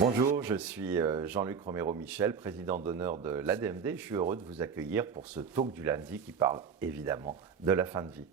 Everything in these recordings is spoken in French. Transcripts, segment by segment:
Bonjour, je suis Jean-Luc Romero-Michel, président d'honneur de l'ADMD. Je suis heureux de vous accueillir pour ce talk du lundi qui parle évidemment de la fin de vie.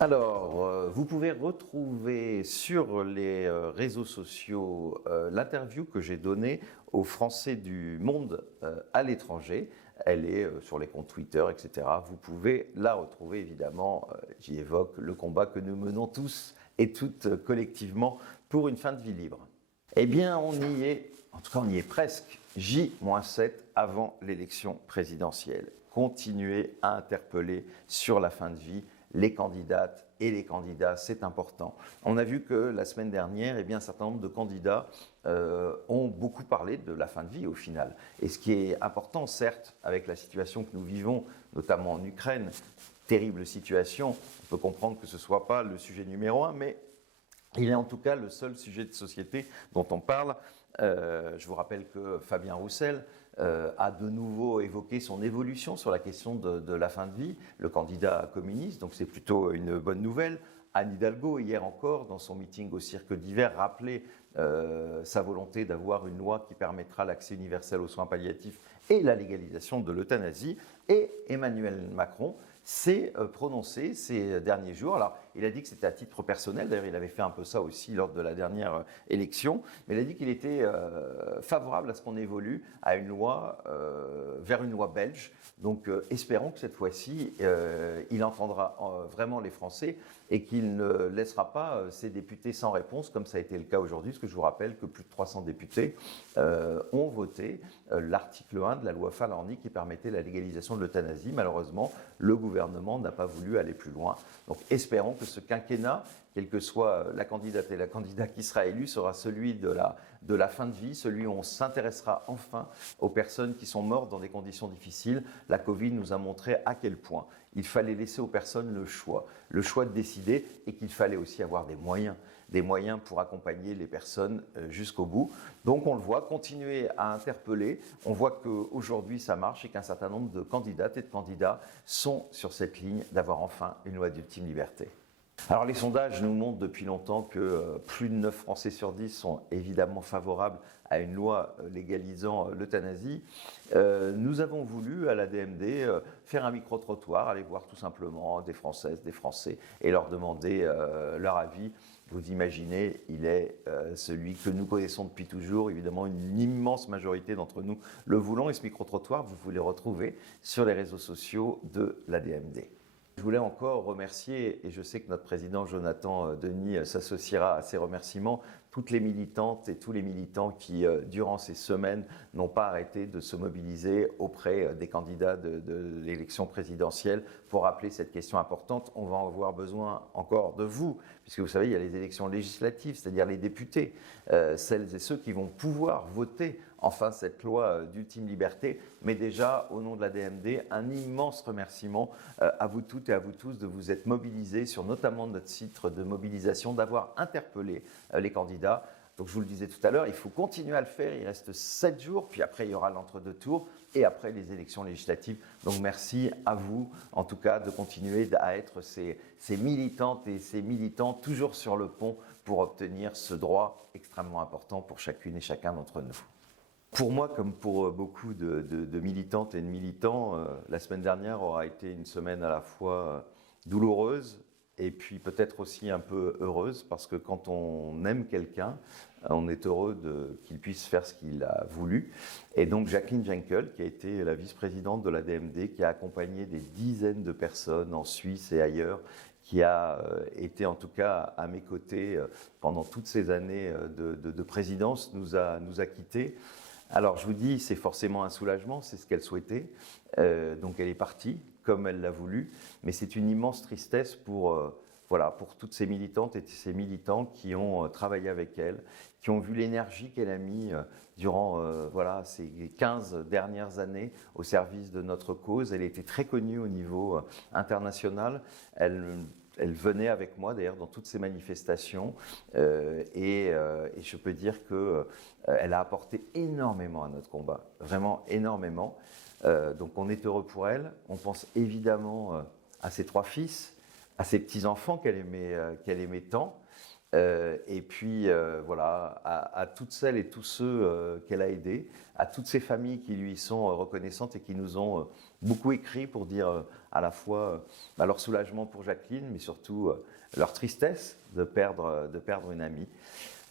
Alors, vous pouvez retrouver sur les réseaux sociaux l'interview que j'ai donnée aux Français du monde à l'étranger. Elle est sur les comptes Twitter, etc. Vous pouvez la retrouver, évidemment. J'y évoque le combat que nous menons tous et toutes collectivement pour une fin de vie libre. Eh bien, on y est, en tout cas on y est presque, J-7 avant l'élection présidentielle. Continuez à interpeller sur la fin de vie les candidates et les candidats, c'est important. On a vu que la semaine dernière, eh bien, un certain nombre de candidats ont beaucoup parlé de la fin de vie au final. Et ce qui est important, certes, avec la situation que nous vivons, notamment en Ukraine, terrible situation, on peut comprendre que ce ne soit pas le sujet numéro un, mais il est en tout cas le seul sujet de société dont on parle. Je vous rappelle que Fabien Roussel a de nouveau évoqué son évolution sur la question de la fin de vie, le candidat communiste, donc c'est plutôt une bonne nouvelle. Anne Hidalgo, hier encore, dans son meeting au Cirque d'Hiver, rappelait sa volonté d'avoir une loi qui permettra l'accès universel aux soins palliatifs et la légalisation de l'euthanasie. Et Emmanuel Macron s'est prononcé ces derniers jours. Alors, il a dit que c'était à titre personnel, d'ailleurs il avait fait un peu ça aussi lors de la dernière élection, mais il a dit qu'il était favorable à ce qu'on évolue à une loi, vers une loi belge. Donc espérons que cette fois-ci, il entendra vraiment les Français et qu'il ne laissera pas ses députés sans réponse, comme ça a été le cas aujourd'hui, parce que je vous rappelle que plus de 300 députés ont voté l'article 1 de la loi Falorni qui permettait la légalisation de l'euthanasie. Malheureusement, le gouvernement n'a pas voulu aller plus loin. Donc espérons que ce quinquennat, quelle que soit la candidate et la candidat qui sera élu, sera celui de la fin de vie, celui où on s'intéressera enfin aux personnes qui sont mortes dans des conditions difficiles. La Covid nous a montré à quel point il fallait laisser aux personnes le choix de décider, et qu'il fallait aussi avoir des moyens pour accompagner les personnes jusqu'au bout. Donc on le voit, continuer à interpeller. On voit qu'aujourd'hui ça marche et qu'un certain nombre de candidates et de candidats sont sur cette ligne d'avoir enfin une loi d'ultime liberté. Alors les sondages nous montrent depuis longtemps que plus de 9 Français sur 10 sont évidemment favorables à une loi légalisant l'euthanasie. Nous avons voulu à l'ADMD faire un micro-trottoir, aller voir tout simplement des Françaises, des Français et leur demander leur avis. Vous imaginez, il est celui que nous connaissons depuis toujours. Évidemment, une immense majorité d'entre nous le voulons. Et ce micro-trottoir, vous pouvez le retrouver sur les réseaux sociaux de l'ADMD. Je voulais encore remercier, et je sais que notre président Jonathan Denis s'associera à ces remerciements, toutes les militantes et tous les militants qui, durant ces semaines, n'ont pas arrêté de se mobiliser auprès des candidats de l'élection présidentielle pour rappeler cette question importante. On va en avoir besoin encore de vous, puisque vous savez, il y a les élections législatives, c'est-à-dire les députés, celles et ceux qui vont pouvoir voter enfin cette loi d'ultime liberté. Mais déjà, au nom de l'ADMD, un immense remerciement à vous toutes et à vous tous de vous être mobilisés sur notamment notre site de mobilisation, d'avoir interpellé les candidats. Donc je vous le disais tout à l'heure, il faut continuer à le faire, il reste 7 jours, puis après il y aura l'entre-deux tours et après les élections législatives. Donc merci à vous, en tout cas, de continuer à être ces militantes et ces militants toujours sur le pont pour obtenir ce droit extrêmement important pour chacune et chacun d'entre nous. Pour moi, comme pour beaucoup de militantes et de militants, la semaine dernière aura été une semaine à la fois douloureuse et puis peut-être aussi un peu heureuse, parce que quand on aime quelqu'un, on est heureux qu'il puisse faire ce qu'il a voulu. Et donc Jacqueline Jenkel, qui a été la vice-présidente de l'ADMD, qui a accompagné des dizaines de personnes en Suisse et ailleurs, qui a été en tout cas à mes côtés pendant toutes ces années de présidence, nous a quittés. Alors je vous dis, c'est forcément un soulagement, c'est ce qu'elle souhaitait, donc elle est partie comme elle l'a voulu, mais c'est une immense tristesse pour toutes ces militantes et ces militants qui ont travaillé avec elle, qui ont vu l'énergie qu'elle a mis durant ces 15 dernières années au service de notre cause. Elle était très connue au niveau international. Elle venait avec moi d'ailleurs dans toutes ces manifestations et je peux dire qu'elle a apporté énormément à notre combat, vraiment énormément. Donc on est heureux pour elle. On pense évidemment à ses 3 fils, à ses petits-enfants qu'elle aimait tant. Et puis voilà, à toutes celles et tous ceux qu'elle a aidés, à toutes ces familles qui lui sont reconnaissantes et qui nous ont beaucoup écrit pour dire à la fois leur soulagement pour Jacqueline, mais surtout leur tristesse de perdre une amie.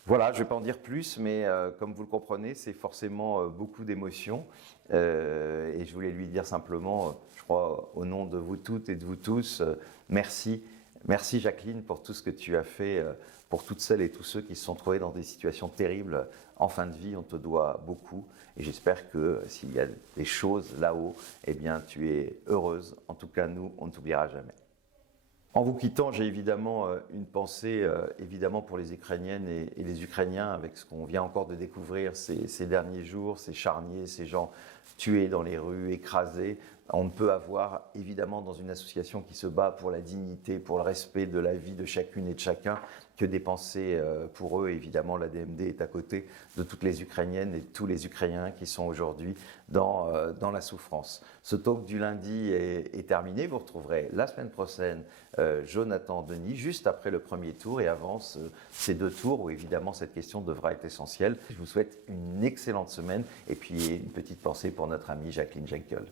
Voilà, je ne vais pas en dire plus, mais comme vous le comprenez, c'est forcément beaucoup d'émotions. Et je voulais lui dire simplement, je crois, au nom de vous toutes et de vous tous, merci. Merci Jacqueline pour tout ce que tu as fait pour toutes celles et tous ceux qui se sont trouvés dans des situations terribles en fin de vie. On te doit beaucoup et j'espère que s'il y a des choses là-haut, eh bien tu es heureuse. En tout cas, nous, on ne t'oubliera jamais. En vous quittant, j'ai évidemment une pensée évidemment pour les Ukrainiennes et les Ukrainiens avec ce qu'on vient encore de découvrir ces derniers jours, ces charniers, ces gens tués dans les rues, écrasés. On ne peut avoir évidemment dans une association qui se bat pour la dignité, pour le respect de la vie de chacune et de chacun, que des pensées pour eux. Évidemment, la DMD est à côté de toutes les Ukrainiennes et de tous les Ukrainiens qui sont aujourd'hui dans la souffrance. Ce talk du lundi est terminé. Vous retrouverez la semaine prochaine Jonathan Denis, juste après le premier tour et avant ces deux tours où évidemment cette question devra être essentielle. Je vous souhaite une excellente semaine et puis une petite pensée pour notre amie Jacqueline Jenkel.